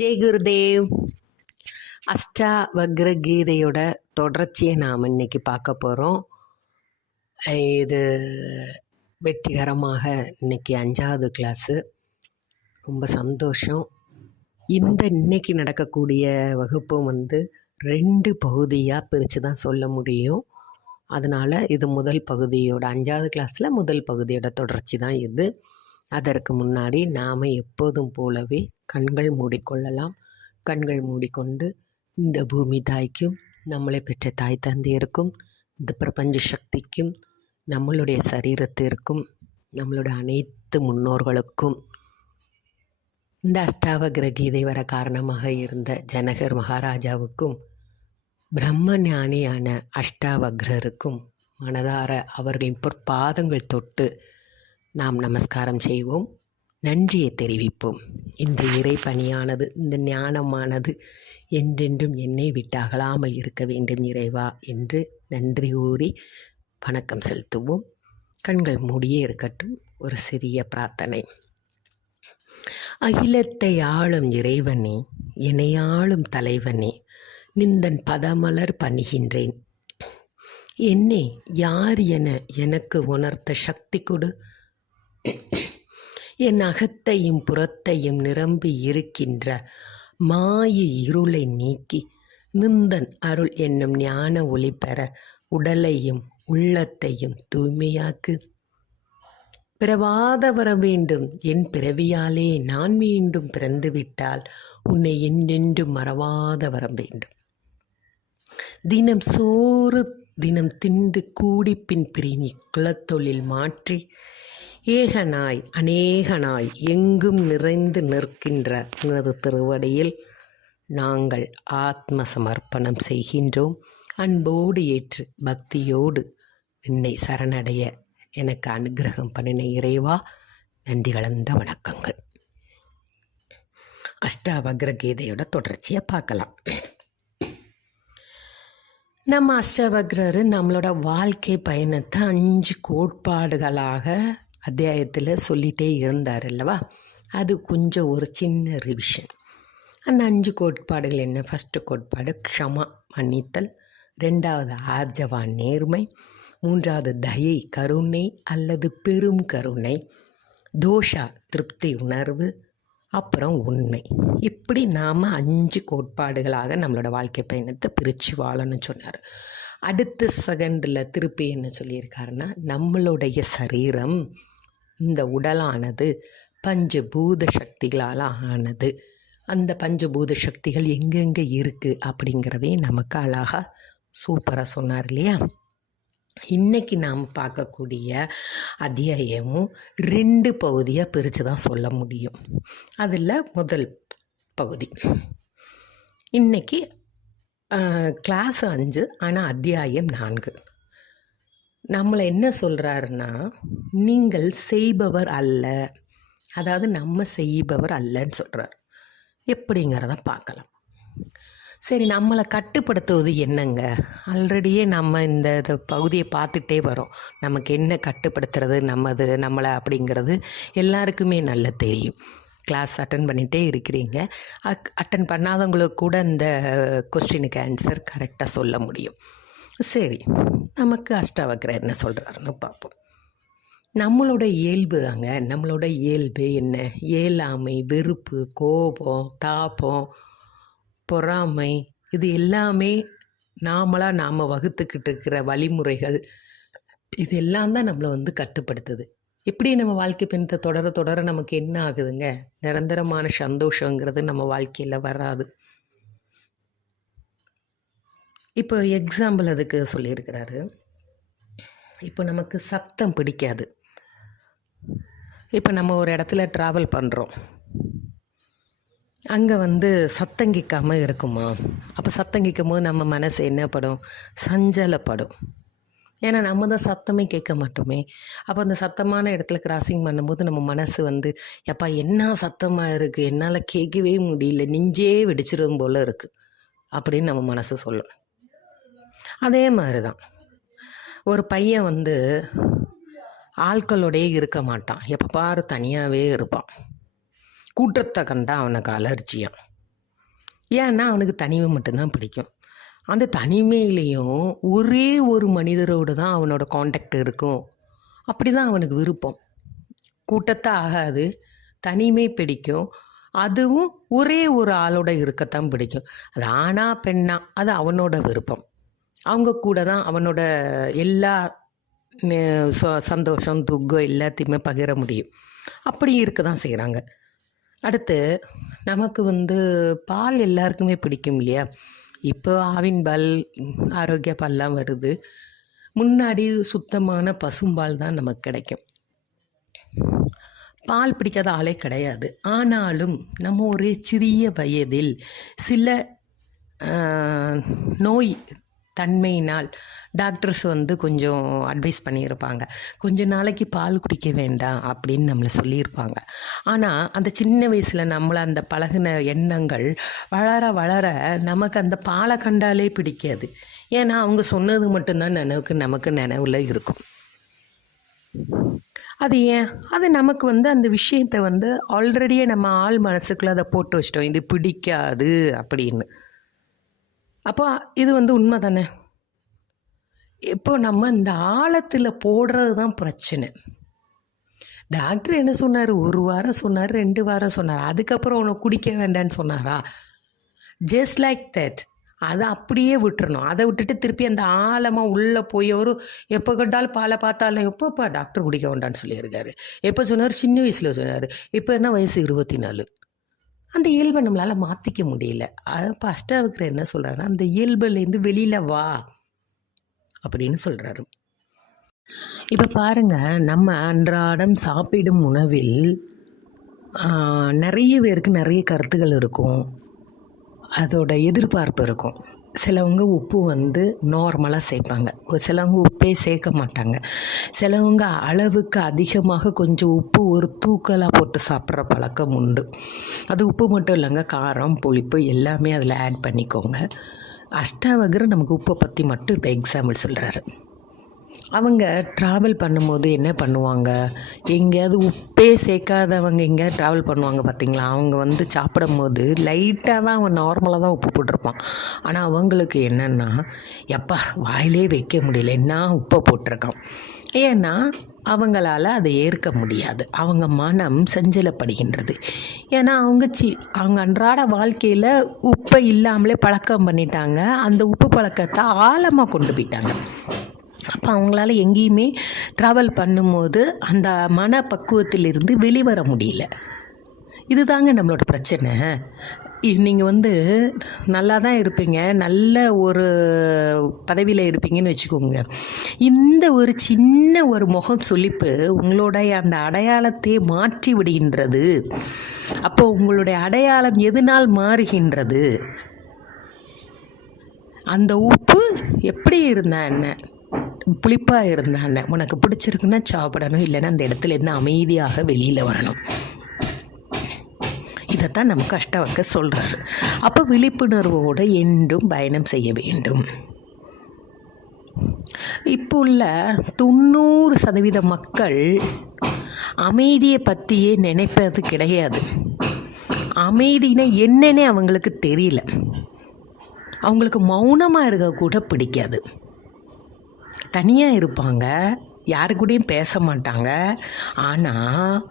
ஜெய் குருதேவ். அஷ்டாவக்ர கீதையோட தொடர்ச்சியை நாம் இன்னைக்கு பார்க்க போகிறோம். இது வெற்றிகரமாக இன்னைக்கு 5வது கிளாஸு. ரொம்ப சந்தோஷம். இன்னைக்கு நடக்கக்கூடிய வகுப்பும் 2 பகுதியாக பிரித்து தான் சொல்ல முடியும். அதனால் இது முதல் பகுதியோட 5வது கிளாஸில் முதல் பகுதியோட தொடர்ச்சி தான் இது. அதற்கு முன்னாடி நாம் எப்போதும் போலவே கண்கள் மூடிக்கொள்ளலாம். கண்கள் மூடிக்கொண்டு இந்த பூமி தாய்க்கும், நம்மளை பெற்ற தாய் தந்தையருக்கும், இந்த பிரபஞ்ச சக்திக்கும், நம்மளுடைய சரீரத்திற்கும், நம்மளுடைய அனைத்து முன்னோர்களுக்கும், இந்த அஷ்டாவக்ர கீதை வர காரணமாக இருந்த ஜனகர் மகாராஜாவுக்கும், பிரம்ம ஞானியான அஷ்டாவக்ரருக்கும் மனதார அவர்களின் பொற்பாதங்கள் தொட்டு நாம் நமஸ்காரம் செய்வோம், நன்றியை தெரிவிப்போம். இந்த இறை பணியானது, இந்த ஞானமானது என்றென்றும் என்னை விட்டு அகலாமல் இருக்க வேண்டும் இறைவா என்று நன்றி கூறி வணக்கம் செலுத்துவோம். கண்கள் மூடியே இருக்கட்டும். ஒரு சிறிய பிரார்த்தனை. அகிலத்தை ஆளும் இறைவனே, என்னையாளும் தலைவனே, நிந்தன் பதமலர் பணிகின்றேன். என்னை யார் என எனக்கு உணர்த்த சக்தி கொடு. என் அகத்தையும் புறத்தையும் நிரம்பி இருக்கின்ற மாய இருளை நீக்கி நிந்தன் அருள் என்னும் ஞான ஒளி பெற உடலையும் உள்ளத்தையும் தூய்மையாக்கு. பிறவாத வர வேண்டும். என் பிறவியாலே நான் மீண்டும் பிறந்துவிட்டால் உன்னை என்றென்றும் மறவாத வர வேண்டும். தினம் சோறு தினம் தின்று கூடி பின் பிரினி குலத்தொழில் மாற்றி ஏகனாய் அநேகனாய் எங்கும் நிறைந்து நிற்கின்ற உனது திருவடியில் நாங்கள் ஆத்ம சமர்ப்பணம் செய்கின்றோம். அன்போடு ஏற்று பக்தியோடு என்னை சரணடைய எனக்கு அனுகிரகம் பண்ணின இறைவா, நன்றி கலந்த வணக்கங்கள். அஷ்டாவக்ர கீதையோட தொடர்ச்சியை பார்க்கலாம். நம்ம அஷ்டாவக்ரர் நம்மளோட வாழ்க்கை பயணத்தை 5 கோட்பாடுகளாக அத்தியாயத்தில் சொல்லிகிட்டே இருந்தார் அல்லவா? அது கொஞ்சம் ஒரு சின்ன ரிவிஷன். அந்த 5 கோட்பாடுகள் என்ன? ஃபஸ்ட்டு கோட்பாடு க்ஷமா, மன்னித்தல். 2வது ஆர்ஜவா, நேர்மை. 3வது தயை, கருணை அல்லது பெரும் கருணை. தோஷா, திருப்தி உணர்வு. அப்புறம் உண்மை. இப்படி நாம் 5 கோட்பாடுகளாக நம்மளோட வாழ்க்கை பயணத்தை பிரித்து வாழணும்னு சொன்னார். அடுத்த செகண்டில் திருப்பி என்ன சொல்லியிருக்காருன்னா, நம்மளுடைய சரீரம், இந்த உடலானது பஞ்சபூத சக்திகளால் ஆனது. அந்த பஞ்சபூத சக்திகள் எங்கெங்கே இருக்குது அப்படிங்கிறதையும் நமக்கு அழகாக சூப்பராக சொன்னார் இல்லையா? இன்றைக்கி நாம் பார்க்கக்கூடிய அத்தியாயமும் 2 பகுதியாக பிரித்து தான் சொல்ல முடியும். அதில் முதல் பகுதி இன்றைக்கி கிளாஸ் 5, ஆனால் அத்தியாயம் 4. நம்மளை என்ன சொல்கிறாருன்னா, நீங்கள் செய்பவர் அல்ல, அதாவது நம்ம செய்பவர் அல்லன்னு சொல்கிறார். எப்படிங்கிறத பார்க்கலாம். சரி, நம்மளை கட்டுப்படுத்துவது என்னங்க? ஆல்ரெடியே நம்ம இந்த பகுதியை பார்த்துட்டே வரோம். நமக்கு என்ன கட்டுப்படுத்துறது நம்மளை அப்படிங்கிறது எல்லாருக்குமே நல்லா தெரியும். கிளாஸ் அட்டன் பண்ணிகிட்டே இருக்கிறீங்க. அட்டன் பண்ணாதவங்களுக்கு கூட இந்த கொஸ்டினுக்கு ஆன்சர் கரெக்டாக சொல்ல முடியும். சரி, நமக்கு அஷ்டாவக்ரர் என்ன சொல்கிறாருன்னு பார்ப்போம். நம்மளோட இயல்பு தாங்க. நம்மளோட இயல்பு என்ன? இயலாமை, வெறுப்பு, கோபம், தாபம், பொறாமை, இது எல்லாமே நாம் வகுத்துக்கிட்டு இருக்கிற வழிமுறைகள். இது எல்லாம் தான் நம்மளை கட்டுப்படுத்துது. எப்படி நம்ம வாழ்க்கை பயணத்தை தொடர நமக்கு என்ன ஆகுதுங்க? நிரந்தரமான சந்தோஷங்கிறது நம்ம வாழ்க்கையில் வராது. இப்போ எக்ஸாம்பிள் அதுக்கு சொல்லியிருக்கிறாரு. இப்போ நமக்கு சத்தம் பிடிக்காது. இப்போ நம்ம ஒரு இடத்துல ட்ராவல் பண்ணுறோம். அங்கே சத்தம் கேட்காமல் இருக்குமா? அப்போ சத்தம் கேட்கும் போது நம்ம மனசு என்ன படும்? சஞ்சலப்படும். ஏன்னா நம்ம தான் சத்தமே கேட்க மாட்டோமே. அப்போ அந்த சத்தமான இடத்துல கிராசிங் பண்ணும்போது நம்ம மனசு எப்பா என்ன சத்தமாக இருக்குது, என்னால் கேட்கவே முடியல, நெஞ்சே வெடிச்சிடும் போல் இருக்குது அப்படின்னு நம்ம மனசு சொல்லும். அதே மாதிரி தான் ஒரு பையன் ஆட்களோடையே இருக்க மாட்டான். எப்போ பாரு தனியாகவே இருப்பான். கூட்டத்தை கண்டா அவனுக்கு அலர்ஜியாக. ஏன்னா அவனுக்கு தனிமை மட்டும்தான் பிடிக்கும். அந்த தனிமையிலையும் ஒரே ஒரு மனிதரோடு தான் அவனோட காண்டாக்ட் இருக்கும். அப்படி தான் அவனுக்கு விருப்பம். கூட்டத்தை ஆகாது, தனிமை பிடிக்கும். அதுவும் ஒரே ஒரு ஆளோட இருக்கத்தான் பிடிக்கும். அது ஆணா பெண்ணா அது அவனோட விருப்பம். அவங்க கூட தான் அவனோட எல்லா சந்தோஷம் துக்கம் எல்லாத்தையுமே பகிர முடியும். அப்படி இருக்க தான் செய்கிறாங்க. அடுத்து நமக்கு பால் எல்லாருக்குமே பிடிக்கும் இல்லையா? இப்போ ஆவின் பால், ஆரோக்கிய பால்லாம் வருது. முன்னாடி சுத்தமான பசும்பால் தான் நமக்கு கிடைக்கும். பால் பிடிக்காத ஆளே கிடையாது. ஆனாலும் நம்ம ஒரு சிறிய வயதில் சில நோய் தன்மையினால் டாக்டர்ஸ் கொஞ்சம் அட்வைஸ் பண்ணியிருப்பாங்க, கொஞ்ச நாளைக்கு பால் குடிக்க வேண்டாம் அப்படின்னு நம்மளை சொல்லியிருப்பாங்க. ஆனால் அந்த சின்ன வயசில் நம்மளை அந்த பழகின எண்ணங்கள் வளர வளர நமக்கு அந்த பாலை கண்டாலே பிடிக்காது. ஏன்னா அவங்க சொன்னது மட்டும்தான் நமக்கு நினைவில் இருக்கும். அது ஏன்? அது நமக்கு அந்த விஷயத்தை ஆல்ரெடியே நம்ம ஆள் மனசுக்குள்ளே அதை போட்டு வச்சிட்டோம், இது பிடிக்காது அப்படின்னு. அப்போ இது உண்மை தானே? இப்போ நம்ம இந்த ஆழத்தில் போடுறது தான் பிரச்சனை. டாக்டர் என்ன சொன்னார்? 1 வாரம் சொன்னார், 2 வாரம் சொன்னார், அதுக்கப்புறம் உனக்கு குடிக்க வேண்டான்னு சொன்னாரா? Just like that. அதை அப்படியே விட்டுறணும். அதை விட்டுட்டு திருப்பி அந்த ஆழமாக உள்ளே போய் எப்போ கட்டாலும் பாலை பார்த்தாலும் எப்போப்பா டாக்டர் குடிக்க வேண்டான்னு சொல்லியிருக்காரு. எப்போ சொன்னார்? சின்ன வயசில் சொன்னார். இப்போ என்ன வயசு? 24. அந்த இயல்பை நம்மளால் மாற்றிக்க முடியல. அப்போ அஷ்டாவக்ரர் என்ன சொல்கிறாருன்னா, அந்த இயல்புலேருந்து வெளியில் வா அப்படின்னு சொல்கிறாரு. இப்போ பாருங்கள், நம்ம அன்றாடம் சாப்பிடும் உணவில் நிறைய பேருக்கு நிறைய கருத்துகள் இருக்கும், அதோட எதிர்பார்ப்பு இருக்கும். சிலவங்க உப்பு நார்மலாக சேர்ப்பாங்க, சிலவங்க உப்பே சேர்க்க மாட்டாங்க, சிலவங்க அளவுக்கு அதிகமாக கொஞ்சம் உப்பு ஒரு தூக்கலாக போட்டு சாப்பிட்ற பழக்கம் உண்டு. அது உப்பு மட்டும் இல்லைங்க, காரம் புளிப்பு எல்லாமே அதில் ஆட் பண்ணிக்கோங்க. அஷ்டாவகர் நமக்கு உப்பை பற்றி மட்டும் இப்போ எக்ஸாம்பிள் சொல்கிறாரு. அவங்க ட்ராவல் பண்ணும்போது என்ன பண்ணுவாங்க, எங்கேயாவது உப்பே சேர்க்காதவங்க எங்கேயாவது ட்ராவல் பண்ணுவாங்க பார்த்தீங்களா? அவங்க சாப்பிடும் போது லைட்டாக தான், அவன் நார்மலாக தான் உப்பு போட்டிருப்பான். ஆனால் அவங்களுக்கு என்னென்னா, எப்பா வாயிலே வைக்க முடியல, என்ன உப்பை போட்டிருக்கான். ஏன்னா அவங்களால அதை ஏற்க முடியாது. அவங்க மனம் சஞ்சலப்படுகின்றது. ஏன்னா அவங்க அன்றாட வாழ்க்கையில் உப்பை இல்லாமலே பழக்கம் பண்ணிட்டாங்க. அந்த உப்பு பழக்கத்தை ஆழமாக கொண்டு போயிட்டாங்க. அப்போ அவங்களால எங்கேயுமே ட்ராவல் பண்ணும்போது அந்த மனப்பக்குவத்திலிருந்து வெளிவர முடியல. இதுதாங்க நம்மளோட பிரச்சனை. நீங்கள் நல்லா தான் இருப்பீங்க, நல்ல ஒரு பதவியில் இருப்பீங்கன்னு வச்சுக்கோங்க. இந்த ஒரு சின்ன ஒரு முகம் சுளிப்பு உங்களுடைய அந்த அடையாளத்தை மாற்றி விடுகின்றது. அப்போ உங்களுடைய அடையாளம் எதனால் மாறுகின்றது? அந்த உப்பு எப்படி இருந்தா என்ன, புளிப்பாக இருந்தா என்ன, உனக்கு பிடிச்சிருக்குன்னா சாப்பிடணும், இல்லைன்னா அந்த இடத்துல இருந்து அமைதியாக வெளியில் வரணும். இதைத்தான் நமக்கு அஷ்டாவக்கர் சொல்கிறாரு. அப்போ விழிப்புணர்வோடு என்றும் பயணம் செய்ய வேண்டும். இப்போ உள்ள 90% மக்கள் அமைதியை பற்றியே நினைப்பது கிடையாது. அமைதினா என்னன்னே அவங்களுக்கு தெரியல. அவங்களுக்கு மௌனமாக இருக்க கூட பிடிக்காது. தனியாக இருப்பாங்க, யாரு கூடயும் பேச மாட்டாங்க. ஆனால்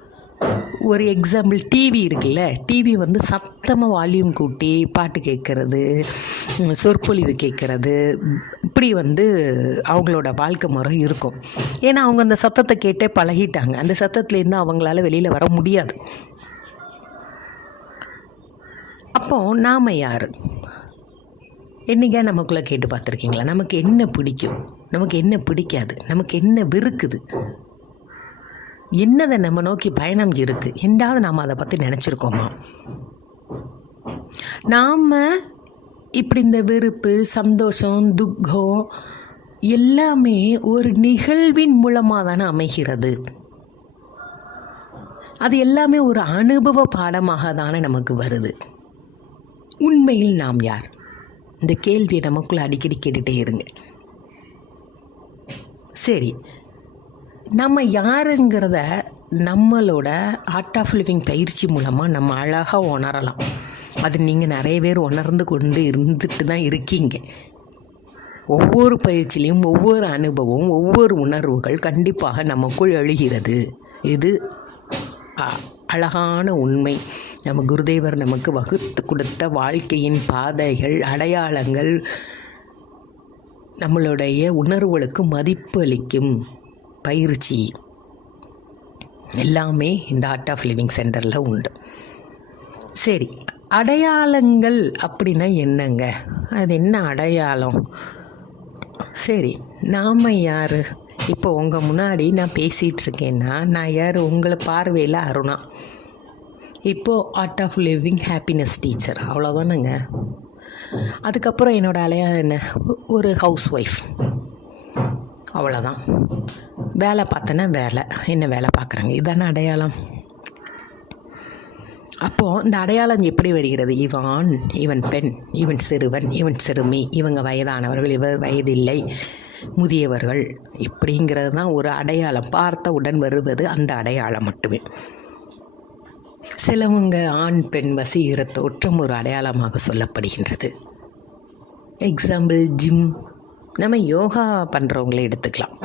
ஒரு எக்ஸாம்பிள், டிவி இருக்குல்ல, டிவி சத்தமாக வால்யூம் கூட்டி பாட்டு கேட்குறது, சொற்பொழிவு கேட்குறது, இப்படி அவங்களோட வாழ்க்கை முறை இருக்கும். ஏன்னா அவங்க அந்த சத்தத்தை கேட்டே பழகிட்டாங்க. அந்த சத்தத்துலேருந்து அவங்களால வெளியில் வர முடியாது. அப்போ நாம் யார்? என்னைக்கா நமக்குள்ளே கேட்டு பார்த்துருக்கீங்களா? நமக்கு என்ன பிடிக்கும், நமக்கு என்ன பிடிக்காது, நமக்கு என்ன வெறுக்குது, என்னதை நம்ம நோக்கி பயணம் இருக்குது, என்றாவது நாம் அதை பற்றி நினச்சிருக்கோமா? நாம் இப்படி இந்த வெறுப்பு, சந்தோஷம், துக்கம் எல்லாமே ஒரு நிகழ்வின் மூலமாக தானே அமைகிறது. அது எல்லாமே ஒரு அனுபவ பாடமாக தானே நமக்கு வருது. உண்மையில் நாம் யார்? இந்த கேள்வியை நமக்குள்ளே அடிக்கடி கேட்டுகிட்டே இருங்க. சரி, நம்ம யாருங்கிறத நம்மளோட ஆர்ட் ஆஃப் லிவிங் பயிற்சி மூலமாக நம்ம அழகாக உணரலாம். அது நீங்கள் நிறைய பேர் உணர்ந்து கொண்டு இருந்துட்டு தான் இருக்கீங்க. ஒவ்வொரு பயிற்சியிலையும் ஒவ்வொரு அனுபவம், ஒவ்வொரு உணர்வுகள் கண்டிப்பாக நமக்குள் எழுகிறது. இது அழகான உண்மை. நம்ம குருதேவர் நமக்கு வகுத்து கொடுத்த வாழ்க்கையின் பாதைகள், அடையாளங்கள் நம்மளுடைய உணர்வுகளுக்கு மதிப்பு அளிக்கும் பயிற்சி எல்லாமே இந்த ஆர்ட் ஆஃப் லிவிங் சென்டரில் உண்டு. சரி, அடையாளங்கள் அப்படின்னா என்னங்க? அது என்ன அடையாளம்? சரி, நாம் யார்? இப்போ உங்கள் முன்னாடி நான் பேசிகிட்டு இருக்கேன்னா நான் யார்? உங்களை பார்வையில் அருணா. இப்போது art of living happiness teacher, அவ்வளோதானங்க. அதுக்கப்புறம் என்னோடய அடையாளம் என்ன? ஒரு ஹவுஸ் ஒய்ஃப், அவ்வளோதான். வேலை பார்த்தேன்னா வேலை, என்ன வேலை பார்க்குறாங்க, இதுதானே அடையாளம். அப்போது இந்த அடையாளம் எப்படி வருகிறது? இவன் ஆண், இவன் பெண், இவன் சிறுவன், இவன் சிறுமி, இவங்க வயதானவர்கள், இவர் வயதில்லை, முதியவர்கள், இப்படிங்கிறது தான் ஒரு அடையாளம். பார்த்தவுடன் வருவது அந்த அடையாளம் மட்டுமே. சிலவங்க ஆண் பெண் வசீகர தோற்றம் ஒரு அடையாளமாக சொல்லப்படுகின்றது. எக்ஸாம்பிள் ஜிம், நம்ம யோகா பண்ணுறவங்களே எடுத்துக்கலாம்.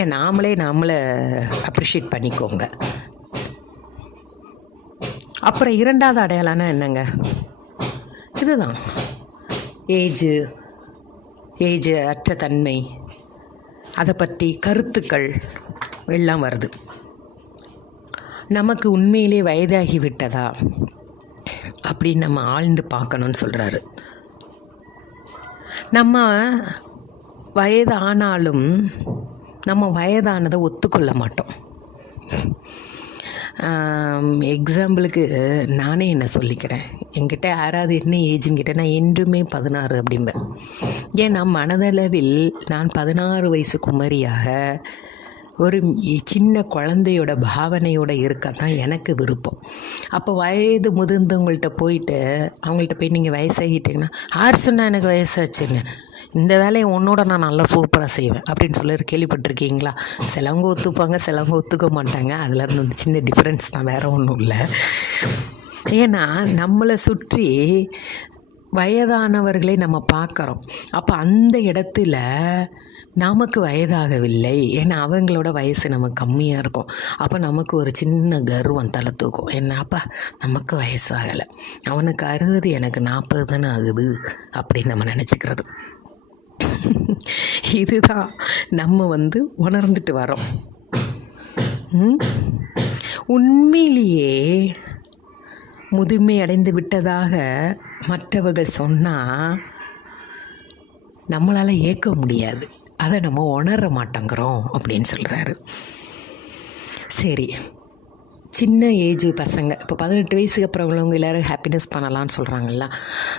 ஏன் நாமளை அப்ரிஷியேட் பண்ணிக்கோங்க. அப்புறம் இரண்டாவது அடையாளம்னா என்னங்க? இதுதான் ஏஜ் அற்ற தன்மை, அதை பற்றி கருத்துக்கள் எல்லாம் வருது. நமக்கு உண்மையிலே வயதாகி விட்டதா அப்படின்னு நம்ம ஆழ்ந்து பார்க்கணுன்னு சொல்கிறாரு. நம்ம வயதானாலும் நம்ம வயதானதை ஒத்துக்கொள்ள மாட்டோம். எக்ஸாம்பிளுக்கு நானே என்ன சொல்லிக்கிறேன். என்கிட்ட யாராவது என்ன ஏஜுன்னு கேட்டால் நான் என்றுமே 16 அப்படிம்பேன். ஏன்னா மனதளவில் நான் 16 வயசு குமரியாக ஒரு சின்ன குழந்தையோட பாவனையோடு இருக்க தான் எனக்கு விருப்பம். அப்போ வயது முதிர்ந்தவங்கள்ட்ட போயிட்டு அவங்கள்ட்ட போய் நீங்கள் வயசாகிட்டீங்கன்னா, யார் சொன்னால் எனக்கு வயசாச்சுங்க, இந்த வேலையை உன்னோட நான் நல்லா சூப்பராக செய்வேன் அப்படின்னு சொல்லி கேள்விப்பட்டிருக்கீங்களா? சிலவங்க ஒத்துப்பாங்க, சிலவங்க ஒத்துக்க மாட்டாங்க. அதில் இருந்து சின்ன டிஃப்ரென்ஸ் தான், வேறு ஒன்றும் இல்லை. ஏன்னா நம்மளை சுற்றி வயதானவர்களை நம்ம பார்க்குறோம். அப்போ அந்த இடத்துல நமக்கு வயதாகவில்லை, ஏன்னா அவங்களோட வயசு நமக்கு கம்மியாக இருக்கும். அப்போ நமக்கு ஒரு சின்ன கர்வம் தலை தூக்கும். என்னப்பா நமக்கு வயசாகலை, அவனுக்கு 60, எனக்கு 40 தானே ஆகுது அப்படின்னு நம்ம நினச்சிக்கிறது. இதுதான் நம்ம உணர்ந்துட்டு வரோம். உண்மையிலேயே முதுமை அடைந்து விட்டதாக மற்றவர்கள் சொன்னால் நம்மளால் ஏற்க முடியாது. அதை நம்ம உணர மாட்டேங்கிறோம் அப்படின்னு சொல்கிறாரு. சரி, சின்ன ஏஜ் பசங்க, இப்போ 18 வயசுக்கு அப்புறம் உள்ளவங்க எல்லோரும் ஹாப்பினஸ் பண்ணலான்னு சொல்கிறாங்கல்ல.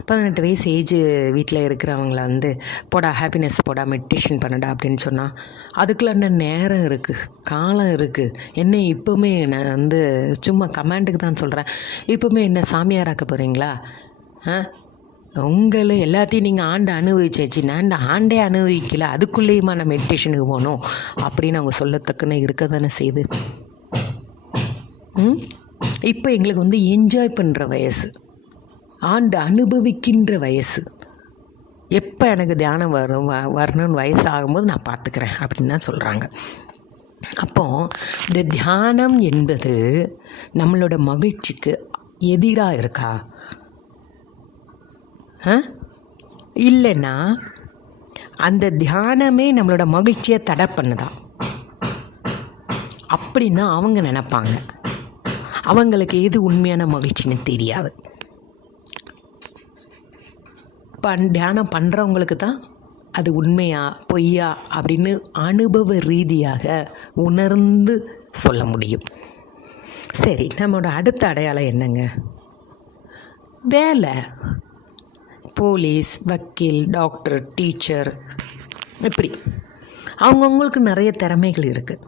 18 வயசு ஏஜ் வீட்டில் இருக்கிறவங்கள போடா ஹாப்பினஸ் போடா மெடிடேஷன் பண்ணடா அப்படின்னு சொன்னால் அதுக்குள்ள என்ன நேரம் இருக்குது, காலம் இருக்குது. என்ன இப்போவுமே நான் சும்மா கமாண்டுக்கு தான் சொல்கிறேன். இப்போவுமே என்ன சாமியாராக்க போகிறீங்களா? உங்களை எல்லாத்தையும் நீங்கள் ஆண்டை அனுபவிச்சாச்சு, நான் இந்த ஆண்டே அனுபவிக்கல, அதுக்குள்ளேயுமா நான் மெடிடேஷனுக்கு போகணும் அப்படின்னு அவங்க சொல்லத்தக்கன்னு இருக்க தானே செய்யுது. இப்போ எங்களுக்கு என்ஜாய் பண்ணுற வயசு, ஆண்டு அனுபவிக்கின்ற வயசு. எப்போ எனக்கு தியானம் வரணும்னு வயசு ஆகும்போது நான் பார்த்துக்கிறேன் அப்படின்னு தான் சொல்கிறாங்க. அப்போது இந்த தியானம் என்பது நம்மளோட மகிழ்ச்சிக்கு எதிராக இருக்கா? இல்லைன்னா அந்த தியானமே நம்மளோட மகிழ்ச்சியை தடை பண்ணுதா அப்படின்னா அவங்க நினைப்பாங்க. அவங்களுக்கு எது உண்மையான மகிழ்ச்சின்னு தெரியாது. தியானம் பண்ணுறவங்களுக்கு தான் அது உண்மையா பொய்யா அப்படின்னு அனுபவ ரீதியாக உணர்ந்து சொல்ல முடியும். சரி, நம்மளோட அடுத்த அடையாளம் என்னங்க? வேலை. போலீஸ், வக்கீல், டாக்டர், டீச்சர், இப்படி அவங்கவுங்களுக்கு நிறைய திறமைகள் இருக்குது.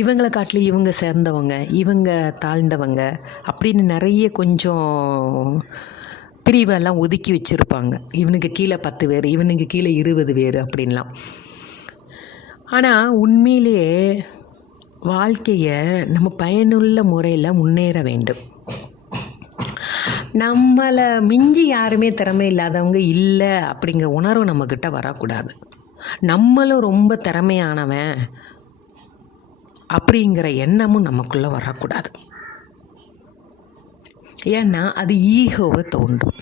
இவங்களை காட்டிலும் இவங்க சேர்ந்தவங்க, இவங்க தாழ்ந்தவங்க அப்படின்னு நிறைய கொஞ்சம் பிரிவெல்லாம் ஒதுக்கி வச்சுருப்பாங்க. இவனுக்கு கீழே 10 பேர், இவனுக்கு கீழே 20 பேர் அப்படின்லாம். ஆனால் உண்மையிலேயே வாழ்க்கையை நம்ம பயனுள்ள முறையில் முன்னேற வேண்டும். நம்மளை மிஞ்சி யாருமே திறமை இல்லாதவங்க இல்லை அப்படிங்கிற உணர்வு நம்மக்கிட்ட வரக்கூடாது. நம்மளும் ரொம்ப திறமையானவன் அப்படிங்கிற எண்ணமும் நமக்குள்ளே வரக்கூடாது. ஏன்னா அது ஈகோவை தோன்றும்.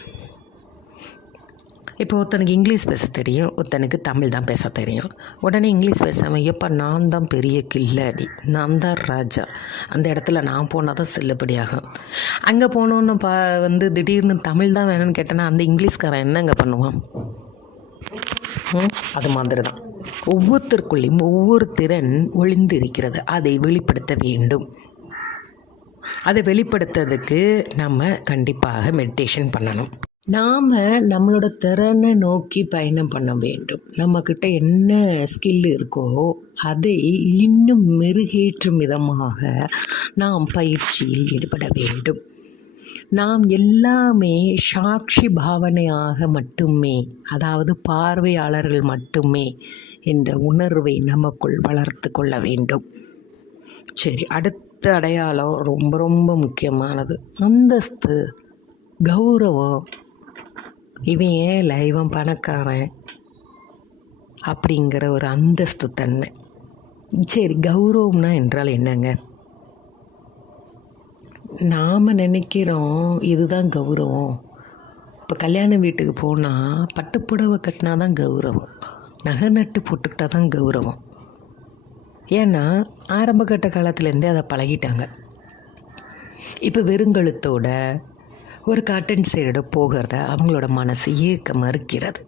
இப்போ ஒருத்தனுக்கு இங்கிலீஷ் பேச தெரியும், ஒருத்தனுக்கு தமிழ் தான் பேச தெரியும். உடனே இங்கிலீஷ் பேசாமல் எப்போ நான் தான் பெரிய கில்லாடி, நான் தான் ராஜா, அந்த இடத்துல நான் போனால் தான் செல்லுபடியாகும். அங்கே போனோன்னு திடீர்னு தமிழ் தான் வேணும்னு கேட்டேன்னா அந்த இங்கிலீஷ்காரன் என்னங்க பண்ணுவான்? அது மாதிரி தான் ஒவ்வொருத்தருக்குள்ளேயும் ஒவ்வொரு திறன் ஒளிந்து இருக்கிறது. அதை வெளிப்படுத்த வேண்டும். அதை வெளிப்படுத்துறதுக்கு நம்ம கண்டிப்பாக மெடிடேஷன் பண்ணணும். நாம் நம்மளோட திறனை நோக்கி பயணம் பண்ண வேண்டும். நம்மக்கிட்ட என்ன ஸ்கில் இருக்கோ அதை இன்னும் மெருகேற்றும் விதமாக நாம் பயிற்சியில் ஈடுபட வேண்டும். நாம் எல்லாமே சாட்சி பாவனையாக மட்டுமே, அதாவது பார்வையாளர்கள் மட்டுமே என்ற உணர்வை நமக்குள் வளர்த்து கொள்ள வேண்டும். சரி, அடுத்த அடையாளம் ரொம்ப ரொம்ப முக்கியமானது. அந்தஸ்து, கௌரவம். இவன் ஏன் இல்லை, இவன் பணக்காரன் அப்படிங்கிற ஒரு அந்தஸ்து தன்மை. சரி, கௌரவம்னா என்றால் என்னங்க? நாம் நினைக்கிறோம் இதுதான் கௌரவம். இப்போ கல்யாண வீட்டுக்கு போனால் பட்டுப்புடவை கட்டினா தான் கௌரவம், நகை நட்டு போட்டுக்கிட்டா தான் கௌரவம். ஏன்னா ஆரம்ப கட்ட காலத்துலேருந்தே அதை பழகிட்டாங்க. இப்போ வெறுங்கழுத்தோட ஒரு காட்டன் சைடோட போகிறத அவங்களோட மனசு ஏற்க மறுக்கிறது.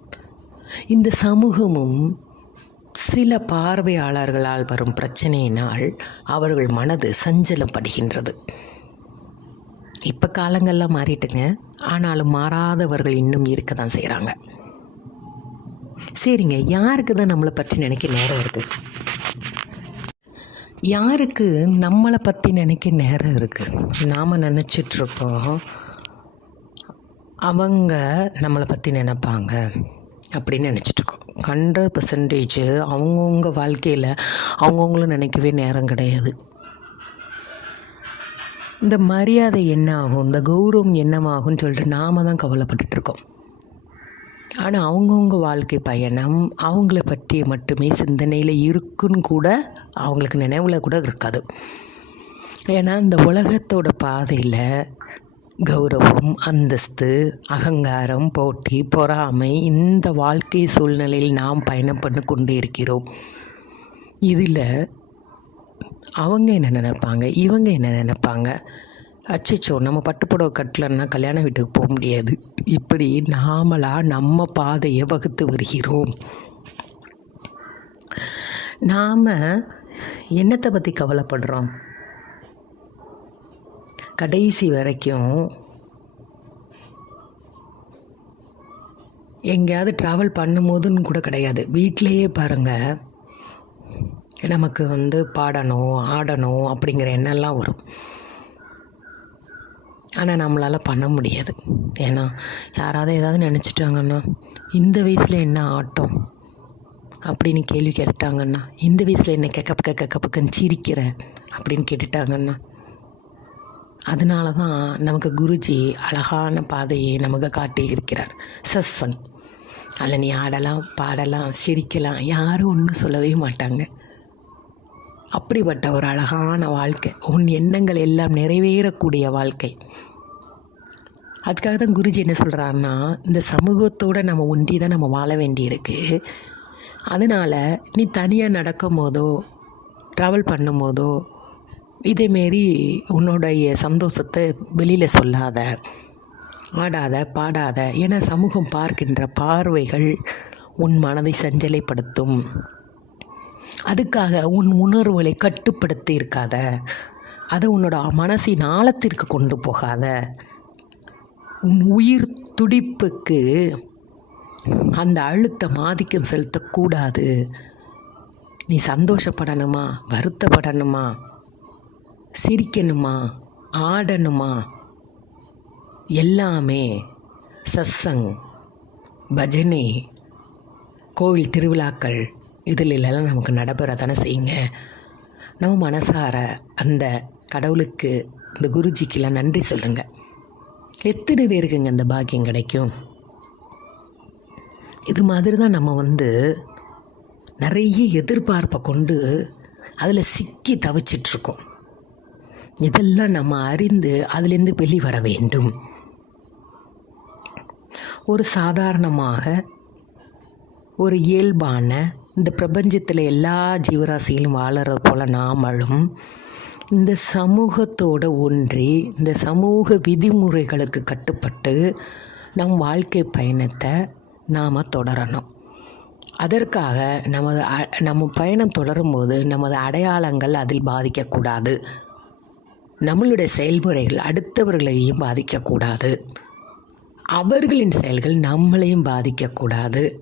இந்த சமூகமும் சில பார்வையாளர்களால் வரும் பிரச்சனையினால் அவர்கள் மனது சஞ்சலப்படுகின்றது. இப்போ காலங்கள்லாம் மாறிட்டுங்க, ஆனாலும் மாறாதவர்கள் இன்னும் இருக்க தான் செய்கிறாங்க. சரிங்க, யாருக்கு தான் நம்மளை பற்றி நினைக்க நேரம் இருக்குது? யாருக்கு நம்மளை பற்றி நினைக்க நேரம் இருக்குது? நாம் நினச்சிட்ருக்கோம் அவங்க நம்மளை பற்றி நினைப்பாங்க அப்படின்னு நினச்சிட்ருக்கோம். 100% அவங்கவுங்க வாழ்க்கையில் அவங்கவுங்களும் நினைக்கவே நேரம் கிடையாது. இந்த மரியாதை என்ன ஆகும், இந்த கௌரவம் என்னமாகும்னு சொல்லிட்டு நாம் தான் கவலைப்பட்டுருக்கோம். ஆனால் அவங்கவுங்க வாழ்க்கை பயணம் அவங்கள பற்றி மட்டுமே சிந்தனையில் இருக்குன்னு கூட அவங்களுக்கு நினைவில் கூட இருக்காது. ஏன்னா இந்த உலகத்தோட பாதையில் கௌரவம், அந்தஸ்து, அகங்காரம், போட்டி, பொறாமை, இந்த வாழ்க்கை சூழ்நிலையில் நாம் பயணம் பண்ணி கொண்டு இருக்கிறோம். இதில் அவங்க என்ன நினைப்பாங்க, இவங்க என்ன நினைப்பாங்க, அச்சச்சோ நம்ம பட்டுப்புடவை கட்டலன்னா கல்யாண வீட்டுக்கு போக முடியாது, இப்படி நாமளாக நம்ம பாதையை வகுத்து வருகிறோம். நாம் என்னத்தை பற்றி கவலைப்படுறோம்? கடைசி வரைக்கும் எங்கேயாவது ட்ராவல் பண்ணும்போதுன்னு கூட கிடையாது. வீட்டிலையே பாருங்கள், நமக்கு பாடணும் ஆடணும் அப்படிங்கிற எண்ணெல்லாம் வரும். ஆனால் நம்மளால் பண்ண முடியாது. ஏன்னா யாராவது ஏதாவது நினச்சிட்டாங்கன்னா, இந்த வயசில் என்ன ஆட்டம் அப்படின்னு கேள்வி கேட்டுட்டாங்கன்னா, இந்த வயசில் என்ன கெக்கப்புக்குன்னு சிரிக்கிற அப்படின்னு கேட்டுட்டாங்கன்னா, அதனால தான் நமக்கு குருஜி அழகான பாதையை நமக்கு காட்டி இருக்கிறார். சத்சங், அதில் நீ ஆடலாம், பாடலாம், சிரிக்கலாம், யாரும் ஒன்றும் சொல்லவே மாட்டாங்க. அப்படிப்பட்ட ஒரு அழகான வாழ்க்கை, உன் எண்ணங்கள் எல்லாம் நிறைவேறக்கூடிய வாழ்க்கை. அதுக்காக தான் குருஜி என்ன சொல்கிறாருன்னா, இந்த சமூகத்தோடு நம்ம ஒன்றி தான் நம்ம வாழ வேண்டியிருக்கு. அதனால் நீ தனியாக நடக்கும் போதோ ட்ராவல் பண்ணும் போதோ இதேமாரி உன்னுடைய சந்தோஷத்தை வெளியில் சொல்லாத, ஆடாத, பாடாத. ஏன்னா சமூகம் பார்க்கின்ற பார்வைகள் உன் மனதை சஞ்சலைப்படுத்தும். அதுக்காக உன் உணர்வுகளை கட்டுப்படுத்தி இருக்காத, அதை உன்னோட மனசின் ஆழத்திற்கு கொண்டு போகாத. உன் உயிர் துடிப்புக்கு அந்த அழுத்தம் ஆதிக்கம் செலுத்தக்கூடாது. நீ சந்தோஷப்படணுமா, வருத்தப்படணுமா, சிரிக்கணுமா, ஆடணுமா, எல்லாமே சத்சங், பஜனை, கோவில் திருவிழாக்கள் இதிலெல்லாம் நமக்கு நடைபெற தானே செய்யுங்க. நம்ம மனசார அந்த கடவுளுக்கு, இந்த குருஜிக்கெல்லாம் நன்றி சொல்லுங்கள். எத்தனை பேருக்குங்க அந்த பாக்கியம் கிடைக்கும்? இது மாதிரி தான் நம்ம நிறைய எதிர்பார்ப்பை கொண்டு அதில் சிக்கி தவிச்சிட்ருக்கோம். இதெல்லாம் நம்ம அறிந்து அதிலேருந்து வெளிவர வேண்டும். ஒரு சாதாரணமாக ஒரு இயல்பான இந்த பிரபஞ்சத்தில் எல்லா ஜீவராசிகளும் வாழறது போல் நாமளும் இந்த சமூகத்தோடு ஒன்றி இந்த சமூக விதிமுறைகளுக்கு கட்டுப்பட்டு நம் வாழ்க்கை பயணத்தை நாம் தொடரணும். அதற்காக நம்ம பயணம் தொடரும்போது நமது அடையாளங்கள் அதில் பாதிக்கக்கூடாது. நம்மளுடைய செயல்முறைகள் அடுத்தவர்களையும் பாதிக்கக்கூடாது. அவர்களின் செயல்கள் நம்மளையும் பாதிக்கக்கூடாது.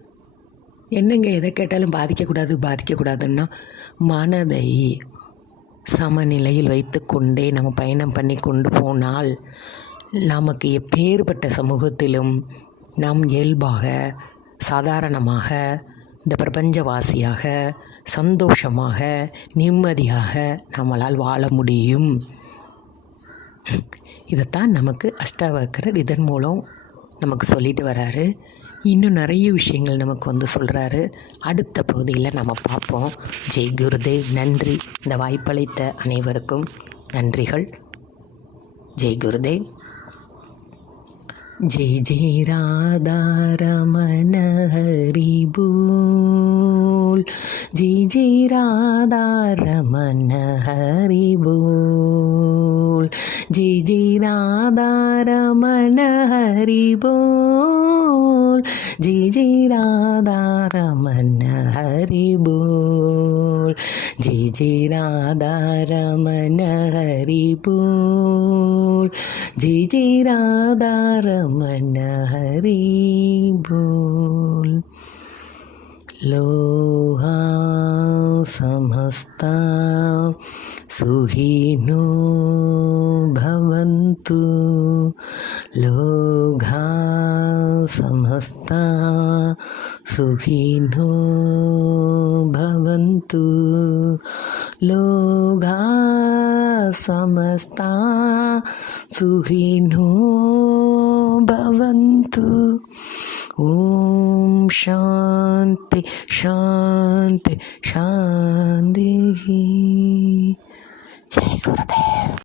என்னங்க எதை கேட்டாலும் பாதிக்கக்கூடாதுன்னா மனதை சமநிலையில் வைத்து கொண்டே நம்ம பயணம் பண்ணி கொண்டு போனால் நமக்கு எப்பேற்பட்ட சமூகத்திலும் நாம் இயல்பாக சாதாரணமாக இந்த பிரபஞ்சவாசியாக சந்தோஷமாக நிம்மதியாக நம்மளால் வாழ முடியும். இதைத்தான் நமக்கு அஷ்டாவக்கரர் இதன் மூலம் நமக்கு சொல்லிட்டு வராரு. இன்னும் நிறைய விஷயங்கள் நமக்கு சொல்கிறாரு. அடுத்த பகுதியில் நம்ம பார்ப்போம். ஜெய் குருதேவ். நன்றி. இந்த வாய்ப்பளித்த அனைவருக்கும் நன்றிகள். ஜெய் குருதேவ். जय जय राधा रमन हरि बोल. जय जय राधा रमन हरि बोल. जय जय राधा रमन हरि बोल. जय जय राधा रमन हरि बोल. जय जय राधा रमन हरि बोल. जय जय राधा रमन हरि बोल. लोहा समस्ता सुखिनो भवन्तु. लोहा समस्ता सुखिनो भवन्तु. लोहा समस्ता सुखिनो भवन्तु. ओम शांति शांति शांति. जय गुरुदेव.